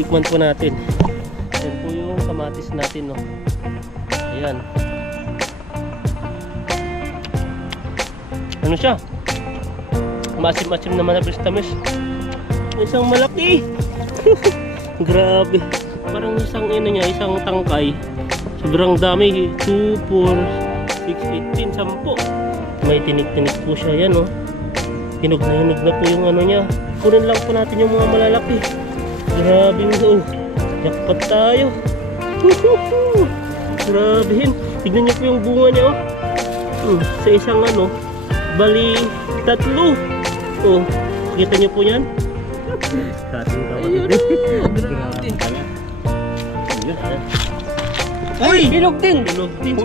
Tikman po natin. Yan po yung kamatis natin, no. Ayan. Ano siya? Masim-masim naman na tamis. Isang malaki. Grabe. Parang isang niya, isang tangkay. Sobrang dami. 2, 4, 6, 18, 10. May tinik-tinik po siya. Yan, no. Hinog na po yung ano niya. Kunin lang po natin yung mga malalaki. Grabe mo. Jackpot tayo. Grabe. Tignan niyo po yung bunga niya, oh. Sa isang ano, bali 3. Oh, kita niyo po yan. Kating kapatid. Grabe. Ay, bilog din. Bilog din.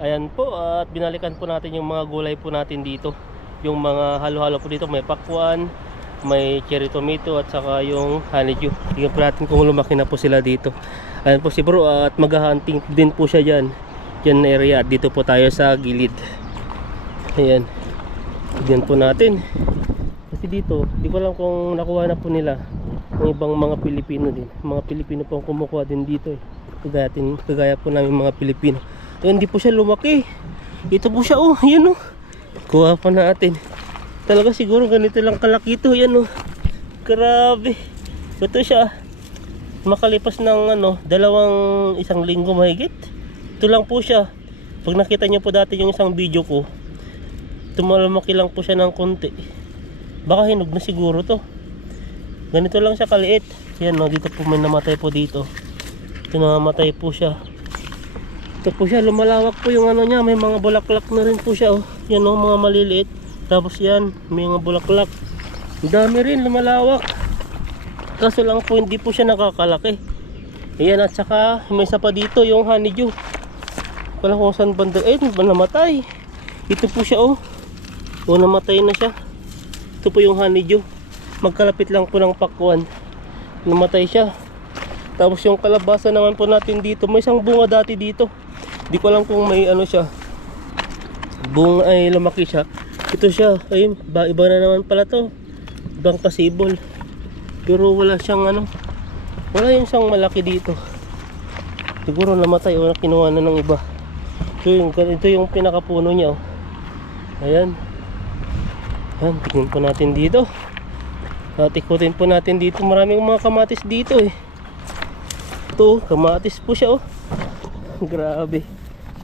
Ayan po, at binalikan po natin yung mga gulay po natin dito. Yung mga halo-halo po dito, may pakwan, may cherry tomato at saka yung honeydew. Tingnan po natin kung lumaki na po sila dito. Ayan po si bro, at mag-hunting din po siya dyan. Dyan na area, at dito po tayo sa gilid. Ayan. Tignan po natin. Kasi dito, di ko alam kung nakuha na po nila ng ibang mga Pilipino din. Mga Pilipino po ang kumukuha din dito eh. Kagaya po namin mga Pilipino. Hindi po siya lumaki. Ito po siya, oh, yan oh. Kuha pa natin. Talaga siguro ganito lang kalaki ito, yan oh. Grabe. Ito siya. Makalipas ng ano, 1 linggo mahigit. Ito lang po siya. Pag nakita niyo po dati yung isang video ko, tumalumaki lang po siya ng konti. Baka hinog na siguro to. Ganito lang siya kaliit. Yan oh, dito po may namatay po dito. Ito namatay po siya. Ito po siya, lumalawak po yung ano niya. May mga bulaklak na rin po siya, oh. Yan oh, mga maliliit. Tapos yan, may mga bulaklak. Ang dami rin, lumalawak. Kaso lang po, hindi po siya nakakalaki. Ayan, at saka may isa pa dito, yung honeydew. Wala kung saan banda. Eh, namatay. Ito po siya, oh. Oh, namatay na siya. Ito po yung honeydew. Magkalapit lang po ng pakwan. Namatay siya. Tapos yung kalabasa naman po natin dito, may isang bunga dati dito. Di ko alam kung may ano siya. Bunga ay lumaki siya. Ito siya. Ayun, iba na naman pala to. Ibang pasibol. Pero wala siyang ano. Wala yung isang malaki dito. Siguro namatay o kinuha na ng iba. Ito yung pinakapuno niya, oh. Ayan. Ayan, tingnan po natin dito. At ikutin po natin dito. Maraming mga kamatis dito eh. Ito, kamatis po siya, oh. Grabe.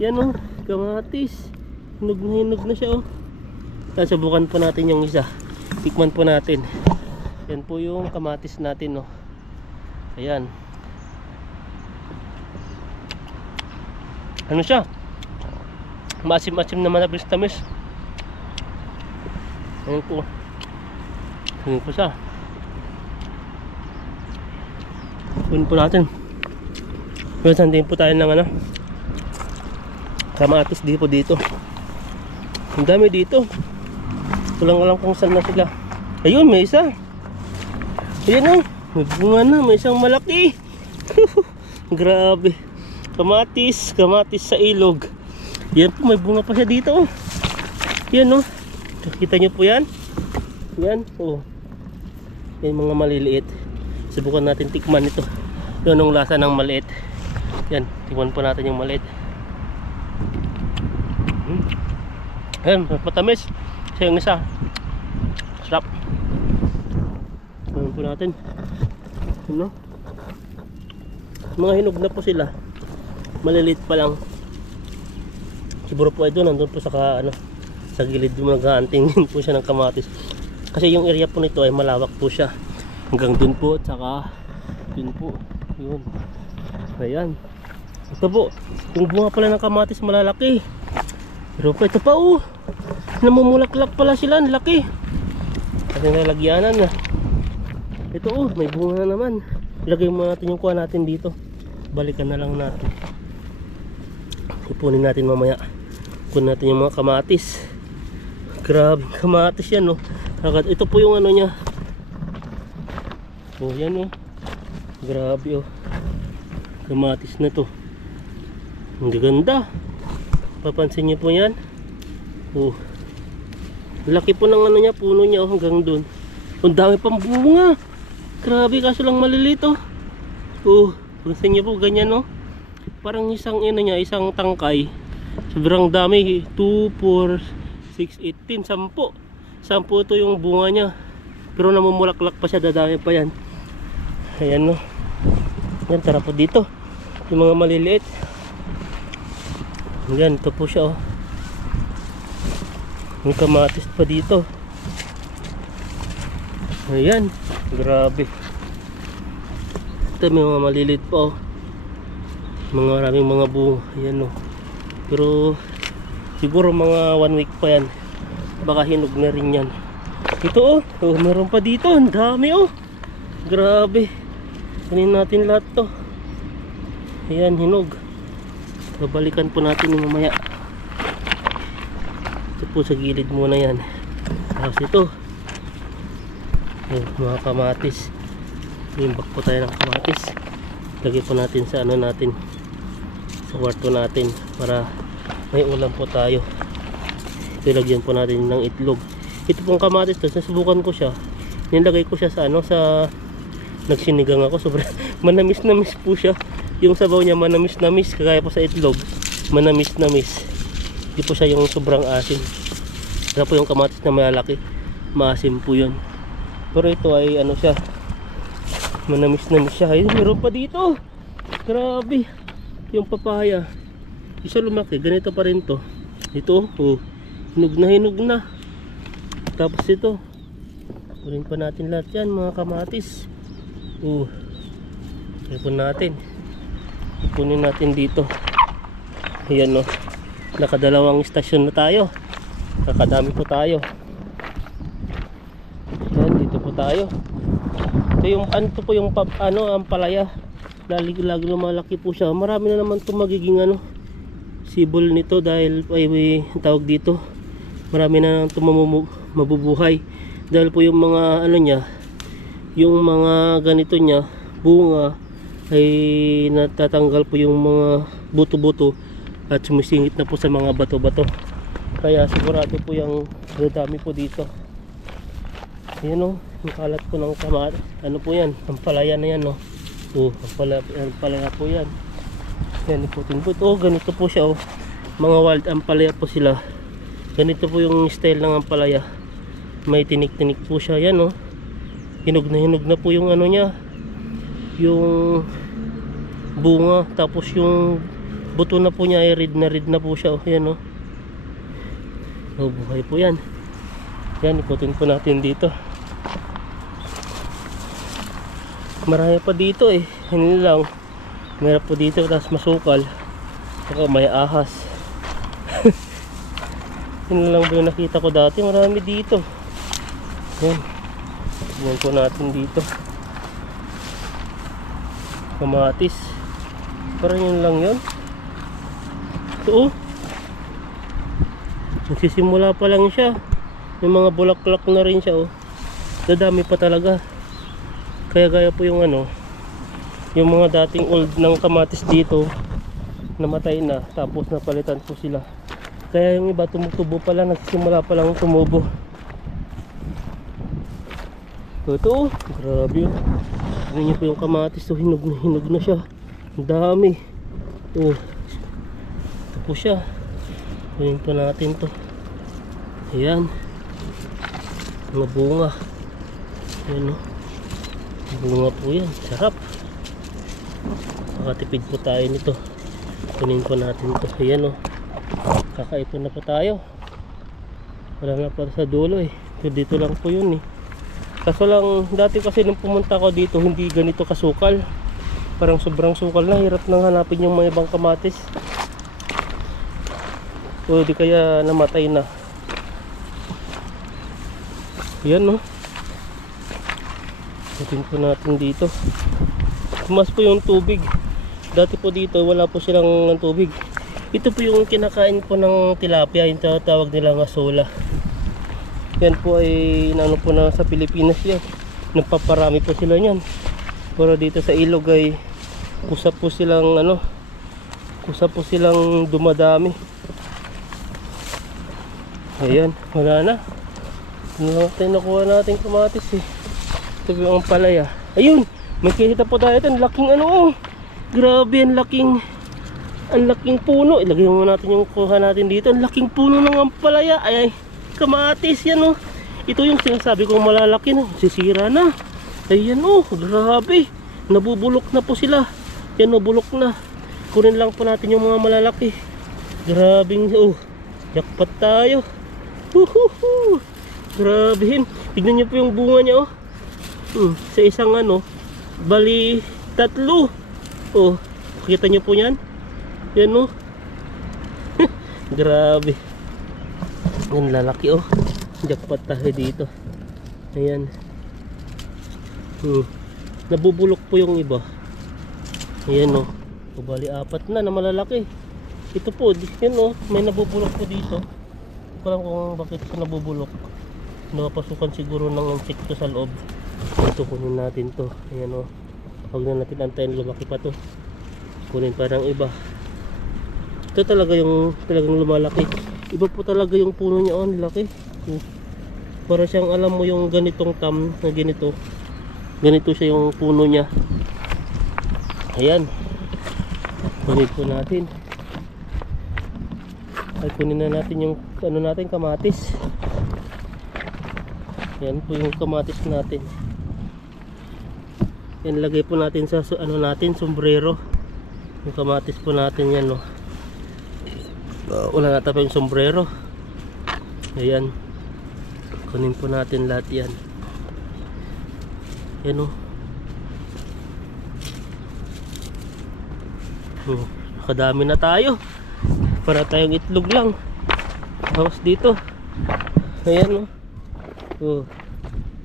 Yan oh, kamatis. Hinog na siya, oh. Subukan po natin yung isa. Tikman po natin. Yan po yung kamatis natin, oh. Ayan. Ano siya? Masim-masim naman na tamis. Ayan po. Ayan po siya. Kunin po natin. Pero sandin po tayo ng ano, kamatis dito. Ang dami dito. Walang kung saan na sila. Ayun, may isa. Ayan, oh. May bunga na. May isang malaki. Grabe. Kamatis sa ilog. Yan po, may bunga pa siya dito, oh. Yan, oh. Kita nyo po yan. Yan, oh. Yan mga maliliit. Subukan natin tikman ito. Yun ang lasa ng maliit. Yan, tikman po natin yung maliit. Ayan, matamis. Siya yung isa. Sarap. Tikman po natin. Ano? Mga hinog na po sila. Maliliit pa lang. Siguro po ay doon, nandun po sa sa gilid mag-aanting din po siya ng kamatis. Kasi yung area po nito ay malawak po siya. Hanggang dun po at saka dun po. Yun. Ayan. Ito po, yung bunga pala ng kamatis malalaki. Pero po ito pa, oh. Namumulaklak pala sila, laki. Kasi nalagyanan na. Ito, oh, may bunga na naman. Ilagay mo natin yung kuha natin dito. Balikan na lang natin. Ipunin natin mamaya. Kunin natin yung mga kamatis. Grabe, kamatis yan, oh. Ito po yung ano niya. Oh, yan, oh. Grabe, oh. Kamatis na to. Ang ganda. Papansin niyo po yan. Oh. Laki po ng ano niya, puno niya oh, hanggang doon. Ang dami pang bunga. Grabe, kaso lang maliliit oh. Oh, pansin niyo po ganyan oh. Parang isang ano niya, isang tangkay. Sobrang dami, 2, 4, 6, 18, 10. 10 ito yung bunga niya. Pero namumulaklak pa siya, dadami pa yan. Ayan no. Yan, tara po dito. Yung mga maliliit. Yan, ito po siya oh. May kamatis pa dito. Ayan, grabe. Ito may mga maliliit pa oh. Mga maraming mga bunga. Ayan oh. Pero siguro mga 1 week pa yan. Baka hinog na rin yan. Ito oh, oh meron pa dito. Ang dami oh. Grabe. Kunin natin lahat to. Ayan, hinog. Babalikan po natin yung mamaya. Ito po sa gilid muna yan. Tapos ito. Ayan, mga kamatis. Imbak po tayo ng kamatis. Lagay po natin sa ano natin, sa kwarto natin, para may ulam po tayo. Ito, lagyan po natin ng itlog. Ito pong kamatis to, nasubukan ko siya. Nilagay ko siya sa ano, sa nagsinigang ako. Sobrang manamis-namis po siya. Yung sabaw niya manamis-namis, kagaya po sa itlog, manamis-namis. Hindi po siya yung sobrang asim. Kaya po yung kamatis na malalaki, maasim po yun. Pero ito ay ano siya, manamis-namis siya. Ayun, meron pa dito. Grabe. Yung papaya, isa lumaki, ganito pa rin to. Ito, oh, hinog na. Tapos ito, kunin pa natin lahat yan, mga kamatis. Oh, ipon natin. Ipunin natin dito. Ayan no, nakadalawang istasyon na tayo. Kakadami po tayo. Ayan, dito po tayo. Ito yung ano po yung ano, ang palaya. Lagi lumalaki po siya. Marami na naman itong magiging ano, sibol nito dahil ay may tawag dito. Marami na itong mabubuhay. Dahil po yung mga ano niya, yung mga ganito niya, bunga, ay natatanggal po yung mga buto-buto at sumisingit na po sa mga bato-bato. Kaya sigurado po yung dami po dito. Ayan o, yung kalat po ng kamat. Ano po yan? Ang palaya na yan o. Oh, ang palaya po yan. Yan, iputin po. Oh, ganito po siya o. Mga wild ampalaya po sila. Ganito po yung style ng ampalaya. May tinik-tinik po siya. Yan o. Hinog na po yung ano niya, yung bunga. Tapos yung buto na po niya ay red na po siya. O, yan o. Oh, buhay po yan. Yan, ikutin po natin dito. Marami pa dito eh. Hindi lang. Meron po dito, tapos masukal. Saka may ahas. Yun lang po yung nakita ko dati. Marami dito. Yan. Tignan po natin dito. Kamatis. Parang yun lang yun. Ito oh. Nagsisimula pa lang siya. May mga bulaklak na rin siya oh. Dadami pa talaga. Kaya gaya po yung ano, yung mga dating old ng kamatis dito, namatay na, tapos napalitan po sila. Kaya yung iba tumutubo pa lang, nagsisimula pa lang tumubo. Ito, grabe. Ano niyo po yung kamatis, so hinog na siya. Ang dami. Ito po siya. Kunin po natin to. Ayan. Mga bunga. Ayan o. Bunga po yan. Sarap. Makatipid po tayo nito. Kunin po natin to. Ayan o. Kakaipon na po tayo. Wala na para sa dulo eh. Pero dito lang po yun eh. Kaso lang, dati kasi nung pumunta ko dito, hindi ganito kasukal. Parang sobrang sukal na. Hirap nang hanapin yung mga ibang kamatis. O di kaya namatay na. Yan no. Tingnan po natin dito. Tumas po yung tubig. Dati po dito wala po silang tubig. Ito po yung kinakain po ng tilapia, yung tawag nila nga sola. Yan po ay ano po na sa Pilipinas yan. Nagpaparami po sila niyan. Pero dito sa ilog ay kusa po silang ano, kusa po silang dumadami. Ayan, wala na. Nakuha natin kamatis eh. Ito yung palaya. Ayun! May kita po tayo ito. Ang laking ano oh. Grabe, ang laking puno. Ilagay mo natin yung kuha natin dito. Ang laking puno ng ampalaya. Ay, kamatis yan oh. Ito yung sinasabi kong malalaki na. Sisira na. Ayan oh, grabe. Nabubulok na po sila. Yan oh, bulok na. Kunin lang po natin yung mga malalaki. Grabing oh. Jackpot tayo. Huhuhu. Grabe. Tignan nyo po yung bunga niya oh. Sa isang ano, bali 3. Oh, kita nyo po yan. Yan oh. Grabe. Yan lalaki oh. Jackpot tayo dito. Ayan. Nabubulok po yung iba. Ayan oh. Bali 4 na malalaki. Ito po, yan oh. May nabubulok po dito. Hindi ko alam kung bakit ito nabubulok. Nakapasukan siguro ng insekto sa loob. Ito kunin natin to. Ayan o. Huwag na natin antayin lumaki pa to. Kunin parang iba. Ito talaga yung talagang lumalaki. Iba po talaga yung puno niya. Oh, nilaki. Para siyang alam mo yung ganitong tam na ganito. Ganito siya yung puno niya. Ayan. Kunin po natin. Ay kunin na natin yung ano natin kamatis. Yan po yung kamatis natin. Yan lagay po natin sa ano natin, sombrero. Yung kamatis po natin yan, no. Wala nata pa yung sombrero. Ayan. Kunin po natin lahat yan. Yan, no. Nakadami na tayo. Para tayong itlog lang. Tapos dito. Ayan, no.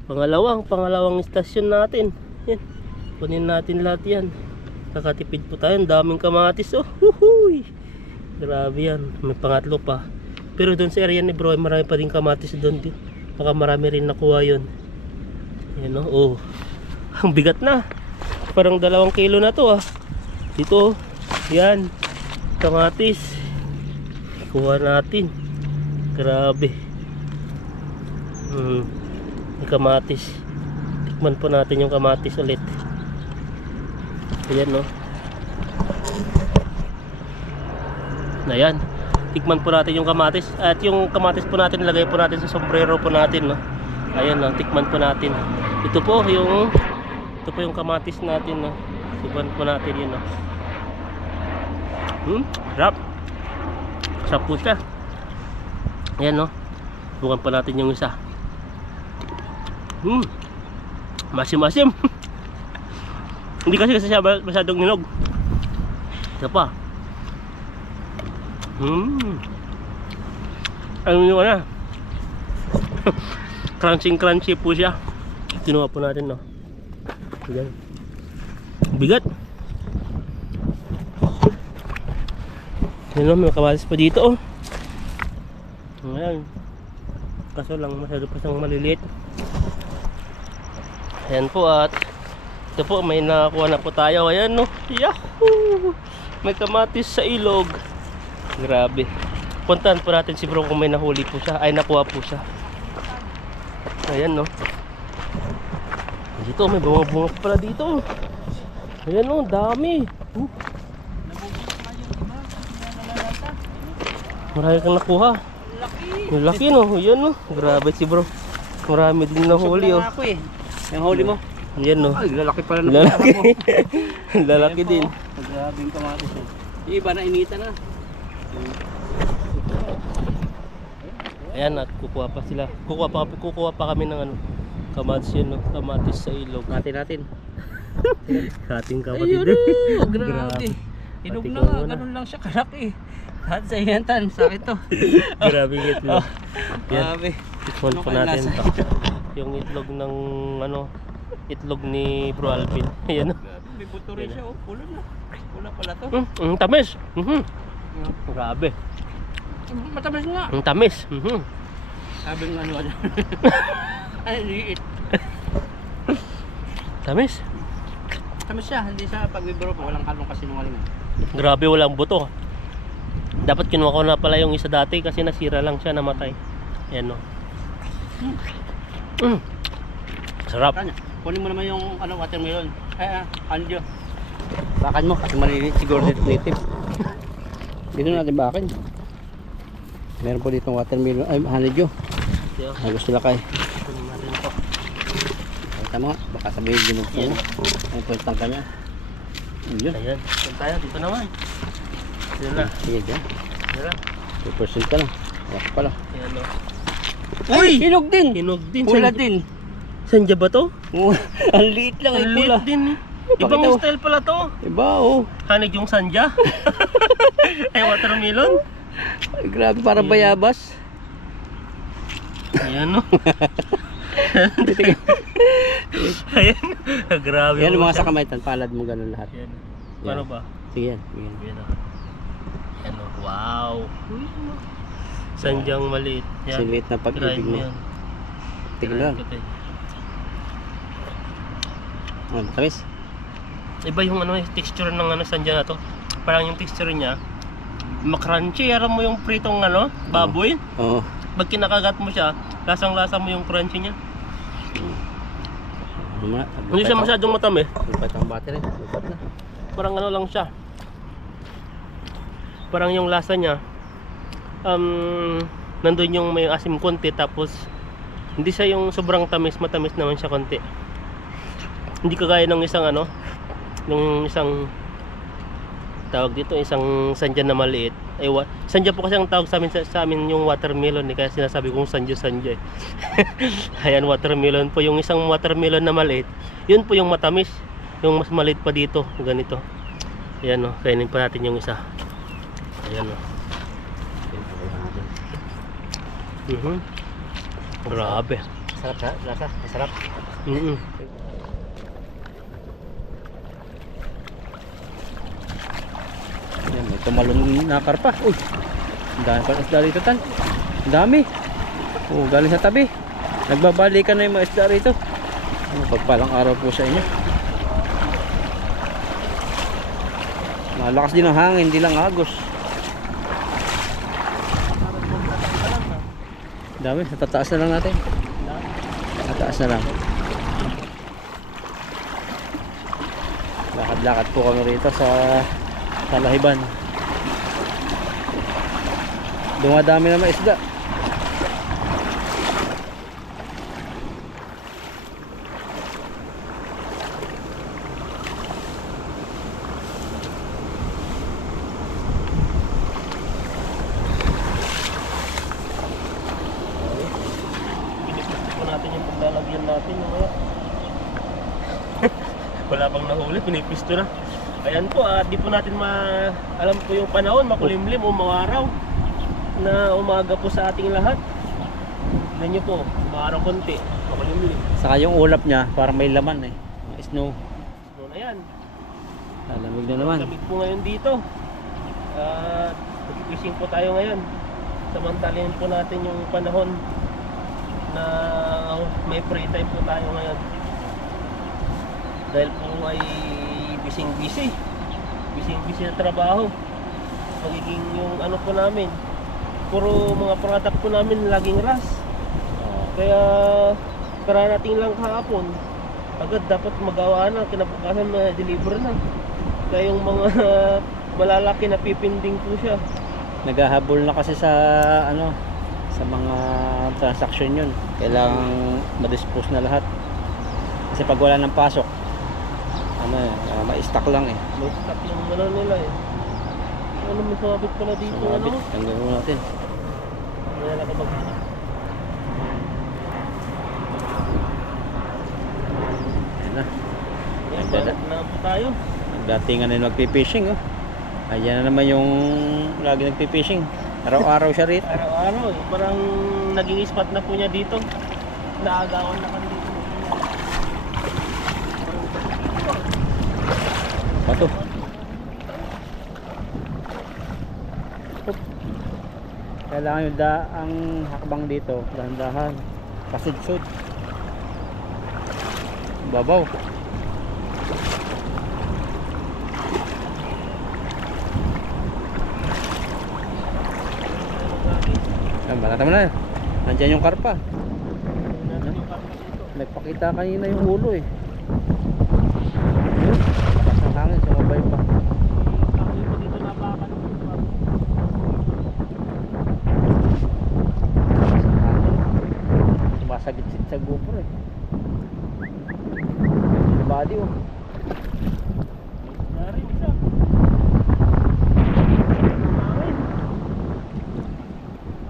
Pangalawang istasyon natin. Yan. Kunin natin lahat yan. Kakatipid po tayo. Ang daming kamatis oh. Huhuy. Grabe yan. May pangatlo pa. Pero doon sa area ni bro, marami pa rin kamatis doon. Baka marami rin nakuha yun. Yan oh. Ang bigat na. Parang 2 kilo na to ah. Dito oh. Yan. Kamatis. Kuha natin. Grabe. May kamatis. Tikman po natin yung kamatis ulit. Ayan no. Ayan. Tikman po natin yung kamatis. At yung kamatis po natin, lagay po natin sa sombrero po natin no. Ayan no. Tikman po natin. Ito po yung kamatis natin no. Tikman po natin yun no. Sarap. Sarap po siya. Ayan no. Bukan pa natin yung isa. Masim-masim. Hindi kasi siya masyadong hinog. Ito pa. Ano yun na? Crunchy po siya. Kinuha po natin no. Ayan. Bigat. Ayan no, may kamatis pa dito oh. Ayan. Kaso lang masyado pa siyang maliliit. Ayan po at ito po may nakakuha na po tayo. Ayan no. Yahoo! May kamatis sa ilog. Grabe. Puntahan po natin si bro kung may nahuli po siya. Ay nakuha po siya. Ayan no. Dito may bunga pala dito. Ayan no, dami. Marami kang nakuha. Yung laki no. Ayan no. Grabe si bro. Marami din nahuli oh. Yung huli mo? Ayan no. Ay, lalaki pala na lalaki. Lalaki din. Grabe yung kamatis yan. Yung iba na inita na. Ayan at kukuha pa sila. Kukuha pa kami ng ano, kamatis yun no. Kamatis sa ilog. Natin. Kating kapatid. Ayun grabe. Hinog na nga, ganun lang siya kalaki. Lahat sa iyantan, sakit to. Grabe yung itlog. Grabe. Tikman po natin to. Yung itlog ng ano, itlog ni Bro Alvin. Ayan o. May buto rin siya oh, pula na. Pula pala to. Tamis. Grabe. Matamis nga. Ang tamis. Sabi ng ano. Ay, liit. Tamis. Tamis siya, hindi siya pagbibiro po, walang halong kasinungalingan. Grabe, walang buto. Dapat kinuha ko na pala yung isa dati kasi nasira lang siya, namatay. Ayan o. Sarap. Kunin mo naman yung ano, watermelon. Anjo. Bakan mo kasi maliliit siguro dito native. Dito natin bakan. Meron po dito watermelon. Ay, honeydew. Gusto nila kay. Kunin natin ito. Tama nga, baka sabihin ginog ko. Ang puntang kanya. Ayun. Ayan. Saan tayo? Dito naman. Dito na. Sige dyan. Dito na. 2% ka lang. Wala pala. Ayan o. Uy! Hinog din! Hinog din. Pula din. Sanja ba to? Ang liit lang ay Ang pula. liit din eh. Pakita Ibang mo. style pala to. Iba oh. Hanig yung sanja. Ay, watermelon. Ay, grabe para bayabas. Ayan o. Ayan. Grabe. Yan mo mga siya. sa kamay tan, palad mo ganun lahat. Ayan. Yan. Paano ba? Sige yan. Sige yan. Ayan o. Ayan o. Wow. Sanjang maliit. Yan. Siliit na Try pag-ibig mo mo. yan. Tingnan lang. Try ko, Tamis. Iba yung ano, texture ng ano sanja na to. Parang yung texture niya makrunchy. Aram mo yung pritong ano, baboy. Oo. Pag kinakagat mo siya, lasang-lasa mo yung crunchy niya. Hindi siya masyadong matamis. Lipat ang battery. Lipat na. Parang ano lang siya. Parang yung lasa niya nandun yung may asim konti, tapos hindi siya yung sobrang tamis, matamis naman siya konti. Hindi kagaya ng isang ano, yung isang tawag dito, isang sanja na maliit. Ay, sanja po kasi ang tawag sa amin yung watermelon, kaya sinasabi kong sanja eh. Ayan, watermelon po. Yung isang watermelon na maliit, yun po yung matamis. Yung mas maliit pa dito, ganito. Ayan o, kainin pa natin yung isa. Ayan o. Grabe. Sarap sa lasa. Masarap. Yan, may tumalon na karpa. Uy. Ang dami pala isda rito tan. Ang dami. Oh, galing sa tabi. Nagbabalikan na yung mga isda rito. Pagpalang araw po sa inyo. Malakas din ang hangin, hindi lang agos. Dami, natataas na lang natin. Natataas na lang. Lakad-lakad po kami rito sa Lahiban. Dumadami na mga isda. Natin yung paglalagyan natin yung mga wala pang nahuli, pinipisto na. Ayan po, di po natin alam po yung panahon, makulimlim o mawaraw na umaga po sa ating lahat. Tignan nyo po, umaraw konti, makulimlim. Saka yung ulap niya parang may laman eh. Snow. Noon na yan. Lamig na naman. Lamig po ngayon dito. Mag-fishing po tayo ngayon. Samantalin po natin yung panahon na may free time po tayo ngayon. Dahil po ay busy na trabaho. Magiging yung ano po namin, puro mga product po namin laging rush. Kaya kararating lang kahapon, agad dapat magawa na, kinabukasan na deliver na. Kaya yung mga malalaki na pipinding po siya. Naghahabol na kasi sa ano, sa mga transaction yun. Kailangang ma-dispose na lahat. Kasi pag wala ng pasok, ano ma-stock lang eh. May stock yung ano nila eh. Ano, may sumabit pala dito, ano? Tanggalin mo natin. Wala na ka mag... Ayan na. Ayan, bakit na po tayo? Datingan na magpipishing oh. Ayan na naman yung lagi nagpipishing. Araw-araw siya rito. Araw-araw eh. Parang naging spot na po niya dito. Naagawan na kami dito. Bato. Kailangan yung ang hakbang dito, dahan-dahan. Pasud-sud. Babaw. Ayan, balata mo na. Nandiyan yung karpa. Nagpakita kanina yung ulo eh. Yun, lakas ng hangin, sumabay pa. Kami po dito napakan. Lakas ng hangin. Sumasagit-sit sa GoPro eh. Body oh. Narin isa. Hangin.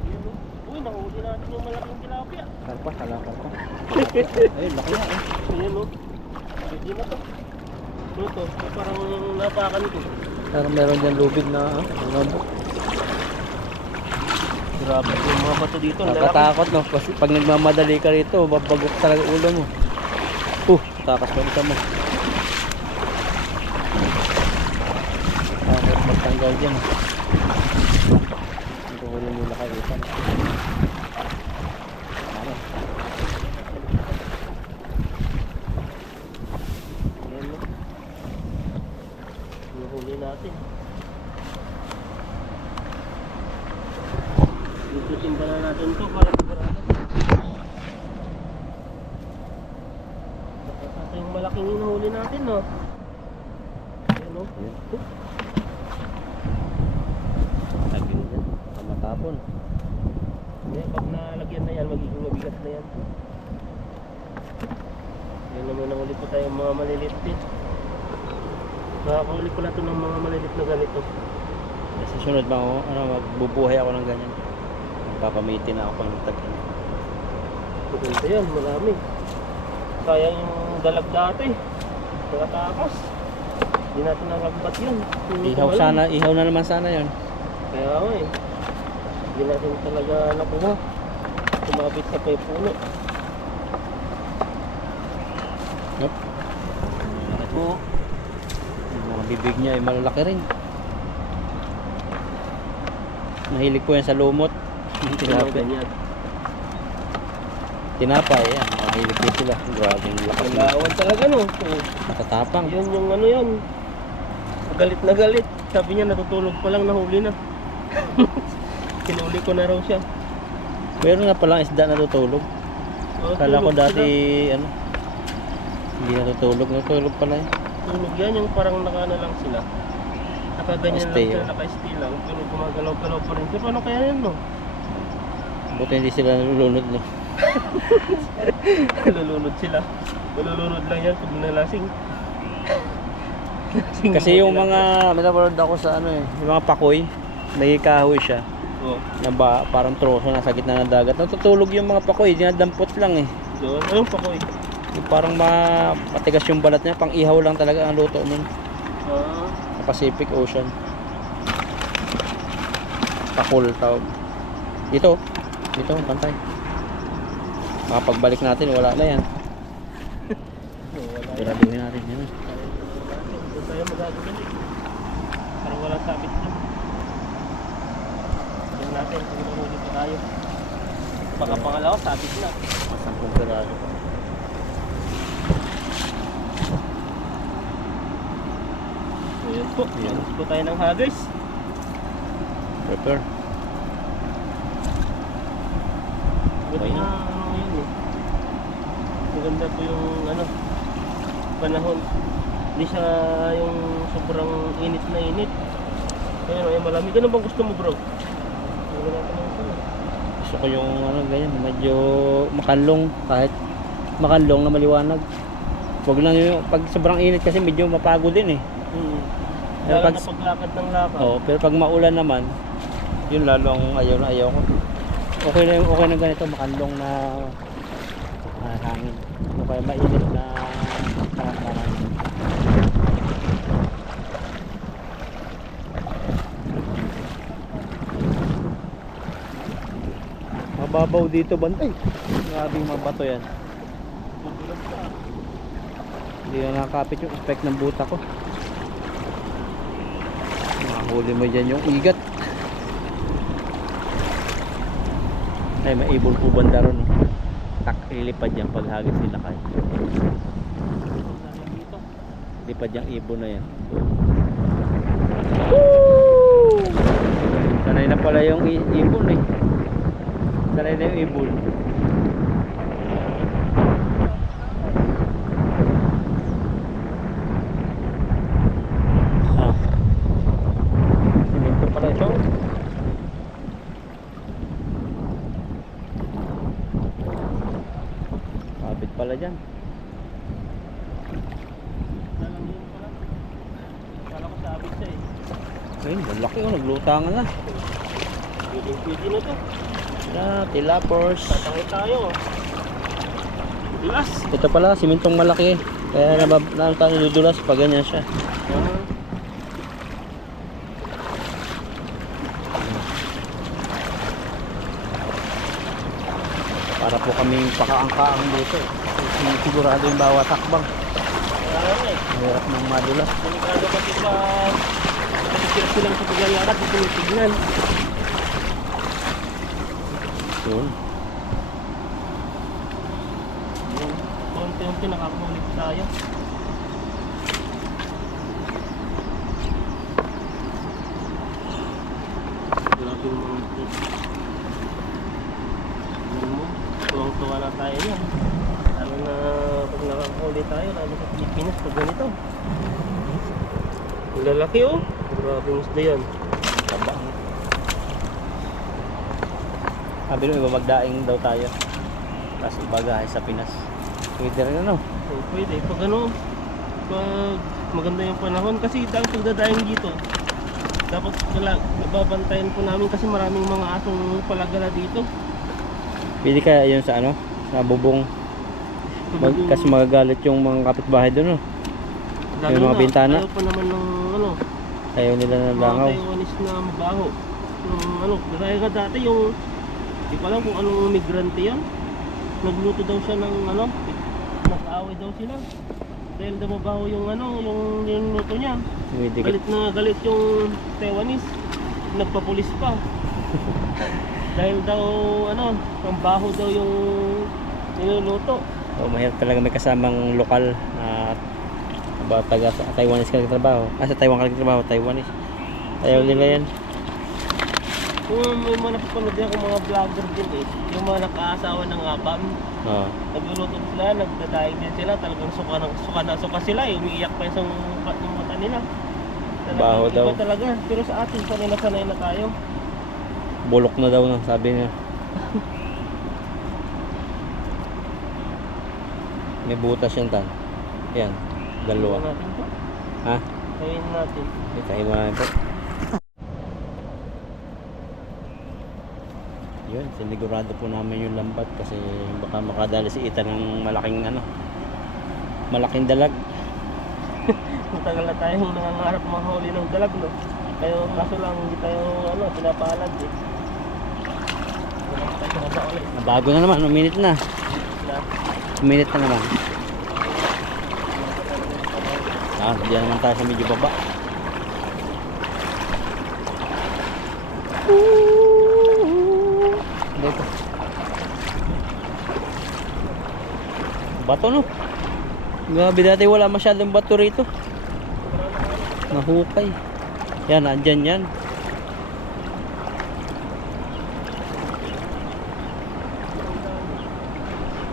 Yun, oh. Uy, nahuli natin yung malaking tilapia. Karpa, kalakar pa. Ayun, laki na eh. Ayan o. Hindi na to. Ito, parang napakan ko. Pero meron dyan lubid na ano. Grabe yung mga bato dito. Nakatakot no, kasi pag nagmamadali ka rito, babagok talaga ulo mo. Takas pa rin mo. Takot magtanggal dyan. Ang kukunin mo na kayo. Ano? Ayan o. Nahuli natin. Dito simbalan natin to para sigurado. Ito yung malaking hinahuli natin no. Ayan o. Ayan. Lagyan dyan. Kamatapon. Ayan, pag nalagyan na yan, magiging mabigat na yan. Ayan naman nahuli po tayong mga maliliit din. Nakakahuli pala ito ng mga maliliit na ganito. Sa sunod ba ako, magbubuhay ako ng ganyan. Papamitin na ako pang tag. Maganda yan, marami. Sayang yung dalag dati. Nakatakas. Hindi natin nakabat yun. Ihaw sana, ihaw na naman sana yon. Kaya nga eh. Hindi natin talaga nakuha. Tumabit sa may puno. Nope. Ito. Yung mga bibig niya ay malalaki rin. Mahilig po yan sa lumot. Tinapay. Ganyan. Tinapay yan. Mahilig po sila. Grabe yung lakas nila. Malawan talaga no. Oo. Matatapang. Yun yung ano yun. Galit na galit. Sabi niya natutulog pa lang, nahuli na. Kinuli ko na raw siya. Pero nga palang isda natutulog. Oh, Kala ko tulog dati sila. ano. Hindi natutulog. Natutulog pala yan. Tulog yan, yung parang nakaano lang sila. Nakaganyan lang Stay, sila, oh. naka-stay lang. Pero gumagalaw-galaw pa rin. So paano kaya yan no? Buti hindi sila nalulunod no. Nalulunod sila. Nalulunod lang yan pag nalasing. Kasi yung mga, may napanood ako sa ano eh, yung mga pakoy, nagkikahoy siya. Oh. Na ba, parang troso nasa gitna ng dagat. Natutulog yung mga pakoy, dinadampot lang eh. Doon, anong pakoy? Yung parang matigas yung balat niya, pang ihaw lang talaga ang luto nun. Ah, Sa Pacific Ocean. Pakul tawag. Dito, pantay. Makapagbalik natin, wala na yan. wala yan. Graduhin natin yan. Doon tayo magagawin. Parang walang sabit dyan. Tignan natin kung nahuli pa tayo. Baka pangalawa, sabit na. 10 piraso pa. So yun po, alis po tayo ng hagis. Prepare. Buti na ano yun eh. Maganda po yung ano, panahon. Hindi siya yung sobrang init na init. Ayun, ay malamig. Ano bang gusto mo bro? Wala natin ang ano. Gusto ko yung ano ganyan, medyo makanlong, kahit makanlong na maliwanag. Huwag lang yung pag sobrang init kasi medyo mapagod din eh. Pero Lalo pag- na paglakad ng lakad. Oo, pero pag maulan naman, yun lalo ang ayaw na ayaw ko. Okay na ganito, makanlong na hangin. O kaya mainit na karantaran. Mababaw dito bantay. Grabe yung mga bato yan. Hindi na nakakapit yung effect ng buta ko. Mahuli mo dyan yung igat. Ay, may ibon po banda ron. Tak, ilipad yan pag hagis nila kayo. Lipad yung ibon na yan. Woo! Sanay na pala yung ibon eh. Sanay na yung ibon. pala dyan. Alam yun pala. Kala ko sabit siya eh. Ayun, malaki oh, naglutangan na. Pwede na to. Tilapers. Tatangay tayo. Dulas. Ito pala, simintong malaki. Kaya nadudulas pag ganyan siya. Para po kaming pakaangkaang dito. Sigurado yung bawat takbang. Mahirap ng madulas. Delikado kasi pa nakikira silang sa paglalakad dito yung signal. Yun. Konti-unti nakakulit tayo. Grabe naman ito. Alam mo, tuwang-tuwa na tayo yan. Lalo na pag nakakulit tayo, lalo sa Pilipinas pag ganito. Ang lalaki oh. Grabe yung isda yan. Tabang. Sabi nung iba magdaing daw tayo. Tapos ibagahe sa Pinas. Pwede rin ano? So, pwede. Pag ano, pag maganda yung panahon. Kasi dahil pagdadaing dito, dapat nababantayan po namin kasi maraming mga asong palagala dito. Pwede kaya yun sa ano? Sa bubong. Kasi magagalit yung mga kapitbahay doon, no? Yung mga bintana. Ayaw pa naman ng ano, Ayaw nila ng langaw. mga Taiwanese na mabaho. Yung ano, dahil nga dati yung, di ko alam kung anong migrante yan. Nagluto daw siya ng ano, nag-aaway daw sila. Dahil daw mabaho yung ano, yung luto niya. Dumidikit. Galit na galit yung Taiwanese. Nagpapulis pa. Dahil daw ano, ang baho daw yung niluluto. Oh, mahirap talaga may kasamang lokal na taga Taiwanese ka nagtatrabaho. Sa Taiwan ka nagtatrabaho, Taiwanese. Ayaw nila yan. Kung may mga napapanood yan kung mga vlogger din eh, yung mga nakaasawa ng abam, Oo. nagluluto sila, nagdadaing din sila, talagang suka sila eh, umiiyak pa yung mata nila. Talagang Baho iba daw. talaga, pero sa atin, sanay na tayo. Bulok na daw na, sabi niya. May butas yan tan. Yan, dalawa. Kaya natin to. Ha? Kaya natin. Itahin mo na ito. Yun, sinigurado po namin yung lambat kasi baka makadali si Ethan ng malaking dalag. Matagal na tayong nangangarap mahuli ng dalag, no? Kaya kaso lang hindi tayo pinapalad eh. Wala tayo baba ulit. Bago na naman, uminit na. Uminit na naman. Diyan naman tayo sa medyo baba. Dito. Bato no. Grabe, dati wala masyadong bato rito. Nahukay. Yan, andyan yan.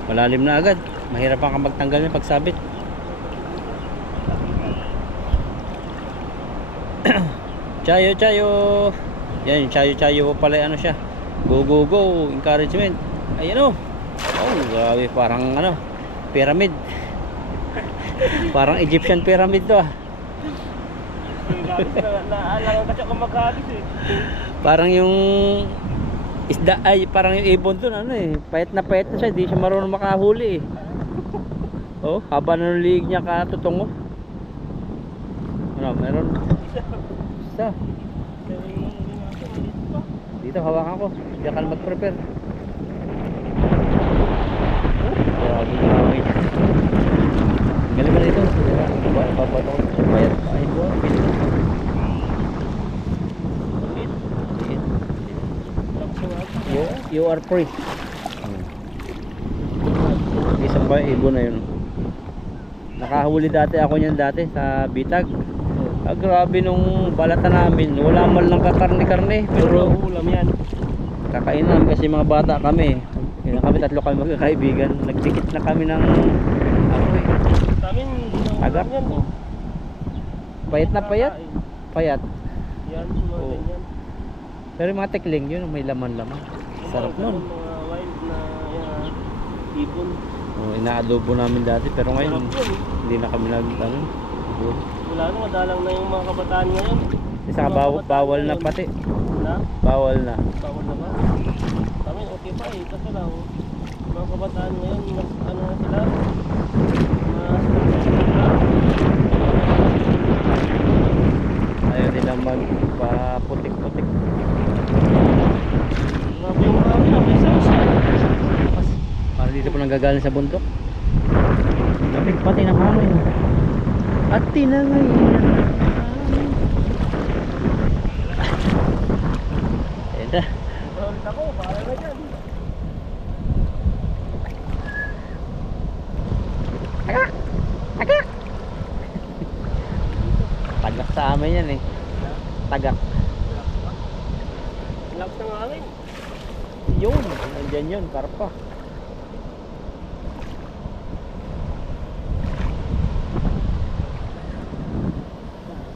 Malalim na agad. Mahirap ka magtanggal ng pagsabit. Chayo, chayo. Yan, yung chayo, chayo po pala ano siya. Go, go, go. Encouragement. Ayan o. Oh, grabe. Parang pyramid. Parang Egyptian pyramid to ah. Naalangan kasi ako mag-alis eh. Parang yung isda ay parang yung ibon doon payat na siya, di siya marunong makahuli eh. Oh, haba na ng liig niya katutungo. Meron. Isa. Dito hawakan ko. Hindi ka na mag-prepare. Grabe na kami. Galing ba dito? Babato ko. Payat. Ay ko. You are free. Isang ba ibon na yun. Nakahuli dati ako niyan dati sa Bitag. Grabe nung balatan namin. Wala man lang kakarne-karne. Pero ulam yan. kakain namin kasi mga bata kami. Kami tatlo kami magkakaibigan. Nagdikit na kami ng Sa amin, agap. yan. Payat na payat. Payat. Yan, mga Oo. ganyan. Pero yung mga tekling yun may laman-laman. Sarap nun. Mga wild na ibon. Inaadobo namin dati pero ngayon Sarap yun. hindi na kami nag ano. Wala na, madalang na yung mga kabataan ngayon. Isa Mga bawal, kabataan bawal na ngayon. pati. Na? Bawal na. Bawal na ba? Kami okay pa eh. Kaso lang, mga kabataan ngayon, mas ano na sila? Ayaw nilang magpaputik-putik. Grabe yung mga ano, may sausa. Para dito po nanggagaling sa bundok. Lapit pati ng hangin. At tinangay na hangin. Ayan na. Ulit ako, para na dyan. Tagak sa amin yan eh. Tagak. Lakas ng hangin. Yun. Nandyan yun. Karpa.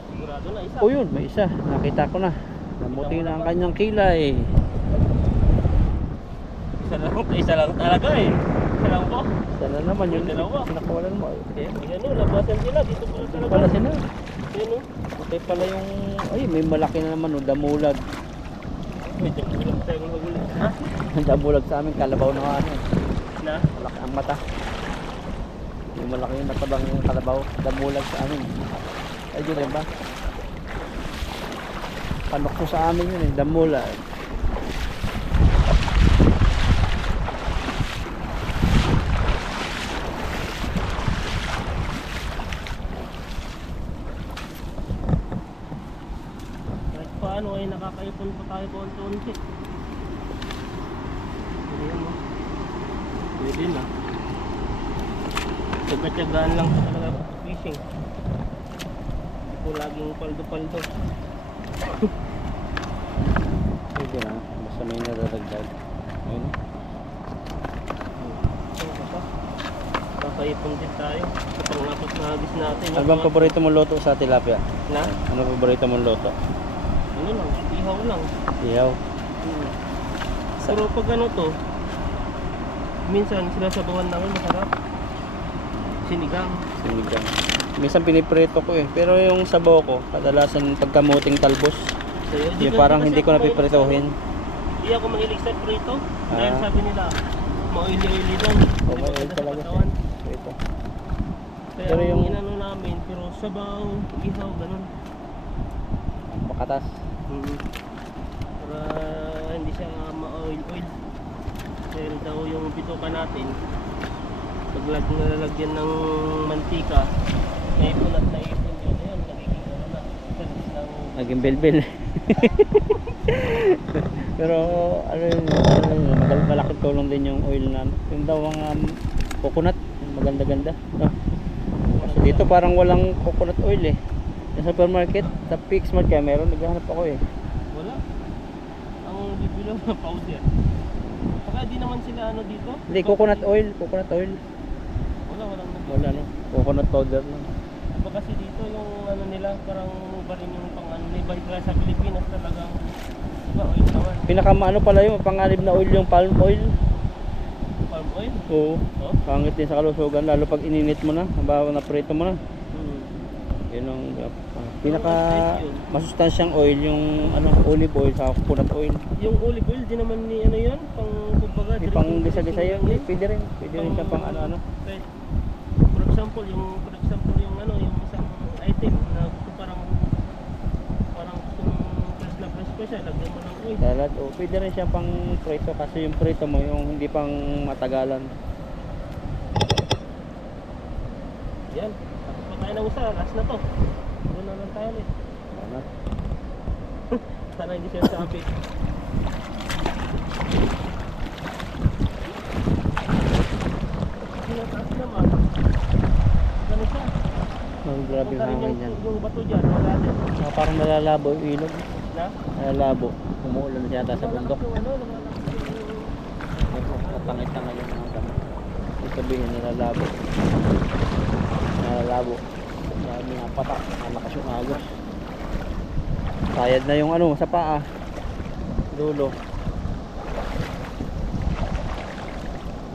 Sigurado na isa. O yun. May isa. Nakita ko na. Namuti na ang kanyang kilay. Isa lang talaga eh. Isa lang po. Sana naman yun. Dalawa. Sinakawalan mo. Okay. Ayan o, labasan sila. Dito pala Dito talaga. pala sila. Ayan o. Okay pala yung... Ay, may malaki na naman. Damulag. Medyo kulang tayo ng huli. Ha? Damulag sa amin. Kalabaw na ano. Na? Malaki ang mata. Yung malaki yung natabang yung kalabaw. Damulag sa amin. Ay, yun rin ba? Panok ko sa amin yun eh. Damulag. Kahit paano ay nakakaipon pa tayo konti-unti. Ayan o. Pwede na. Pagkatyagaan lang sa talaga fishing. Hindi po laging paldo-paldo. Pwede na. Basta may nadadagdag. Ayun. Kakaipon din tayo. Sa panglapas na hagis natin. Ano bang paborito mong luto sa tilapia? Na? Ano paborito mong luto? Ano lang, ihaw lang. Ihaw. Pero pag ano to, minsan sinasabawan namin masarap. Sinigang. Sinigang. Minsan piniprito ko eh. Pero yung sabaw ko, kadalasan pagkamuting talbos. So, Yung parang hindi ko napipritohin. Hindi ako mahilig sa prito. Dahil Ah. sabi nila, ma-oily-oily lang. Oh, Hindi may oil maganda sa talaga katawan. siya. Ito. Kaya Pero yung yung- inano namin, pero sabaw, ihaw, ganun. Makatas. Para hindi siya ma-oil-oil. Dahil daw yung bituka natin, pag nalalagyan ng mantika, naipon at naipon yun. Ayun, nagiging ano na. Salis ng Naging belbel. Pero ano yun, malaking tulong din yung oil na yung daw mga coconut, yung maganda-ganda. No? Kasi dito parang walang coconut oil eh. Sa supermarket, sa Pix Mart kaya meron, naghahanap ako eh. wala. Ang bibilang na powder. Saka di naman sila ano dito. Hindi, coconut oil. Walang Wala no, coconut powder lang. Iba kasi dito yung ano nila, parang ba rin yung pang ano nila. Iba sa Pilipinas talagang iba oil naman. Pinakamaano pala yung panganib na oil yung palm oil. Palm oil. Oo. Oh? Pangit din sa kalusugan lalo pag ininit mo na, habawa na prito mo na. Yun ang pinaka masustansyang oil yung ano olive oil sa coconut oil. Yung olive oil, di naman ni ano yun, pang kumbaga. Di pang gisa-gisa yun, pwede rin siya pang ano-ano. For example, yung ano, yung isang item na gusto parang fresh na fresh pa siya, lagyan mo ng oil. Salad, pwede rin siya pang prito kasi yung prito mo yung hindi pang matagalan. Yan, tapos pa tayo ng usa, last na to. Doon na lang tayo ulit. Ano? Sana hindi siya sabi. Sinataas naman. Ganun siya. Ang grabe Punta rin hangin yan. yung bato dyan, wala din. Parang nalalabo yung ilog. Na? Nalalabo. Umuulan na yata sa bundok. Yung ano, lumalaki yung... Katangit-tangay yung mga dami. Ibig sabihin nalalabo. Nalalabo. Marami nga patak. Malakas yung agos. Sayad na yung ano sa paa. Dulo.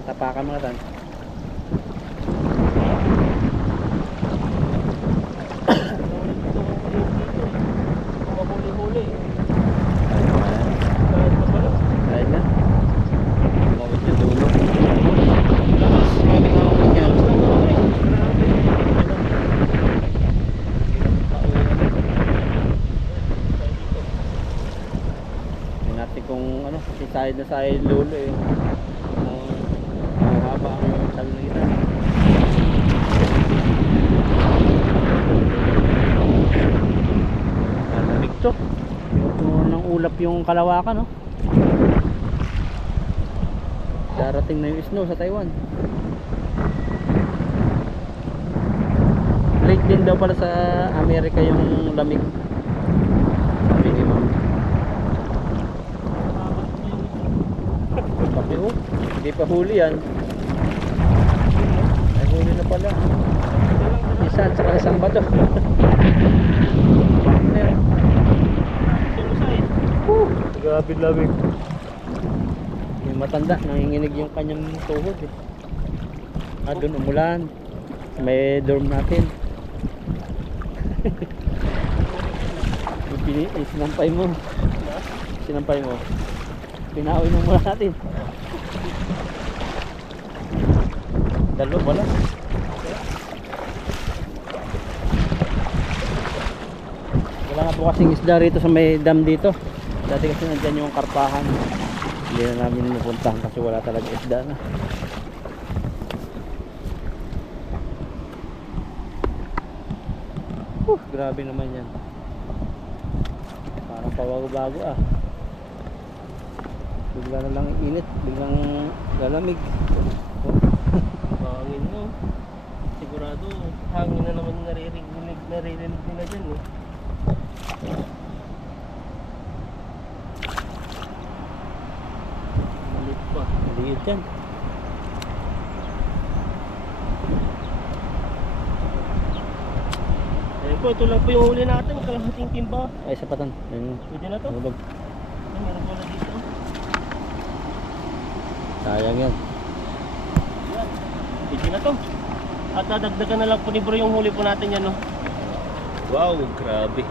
Tapakan mo na tan. Dahil na sa lulo eh. Mahaba ang salita. Malamig to. Ito ng ulap yung Kalawakan, no? Darating na yung snow sa Taiwan. Late din daw pala sa Amerika yung lamig. Sabi ni ma'am. Bakit oh? Hindi pa huli yan. Ay huli na pala. Isa at saka isang bato. Partner. Grabe lamig. Yung matanda, nanginginig yung kanyang tuhod eh. Doon umulan. May dorm natin. Sinampay mo. Sinampay mo. Pinauwi mo muna natin. Dalo pala. Wala nga po kasing isda rito sa may dam dito. Dati kasi nandyan yung karpahan. Hindi na namin napuntahan kasi wala talaga isda na. Grabe naman yan. Parang pabago-bago ah. Bigla na lang init, biglang lalamig. Hangin no. Sigurado hangin na naman naririnig nila dyan eh. Malit pa. Maliit yan. Eh po, ito lang po yung huli natin. Kalahating timba. Ay, sapatan. Ayun. Pwede na to. Hulog. Ay, meron pala dito. Sayang yan. Yan. Pwede na to. At dadagdagan na lang po ni bro yung huli po natin yan no. Wow, grabe.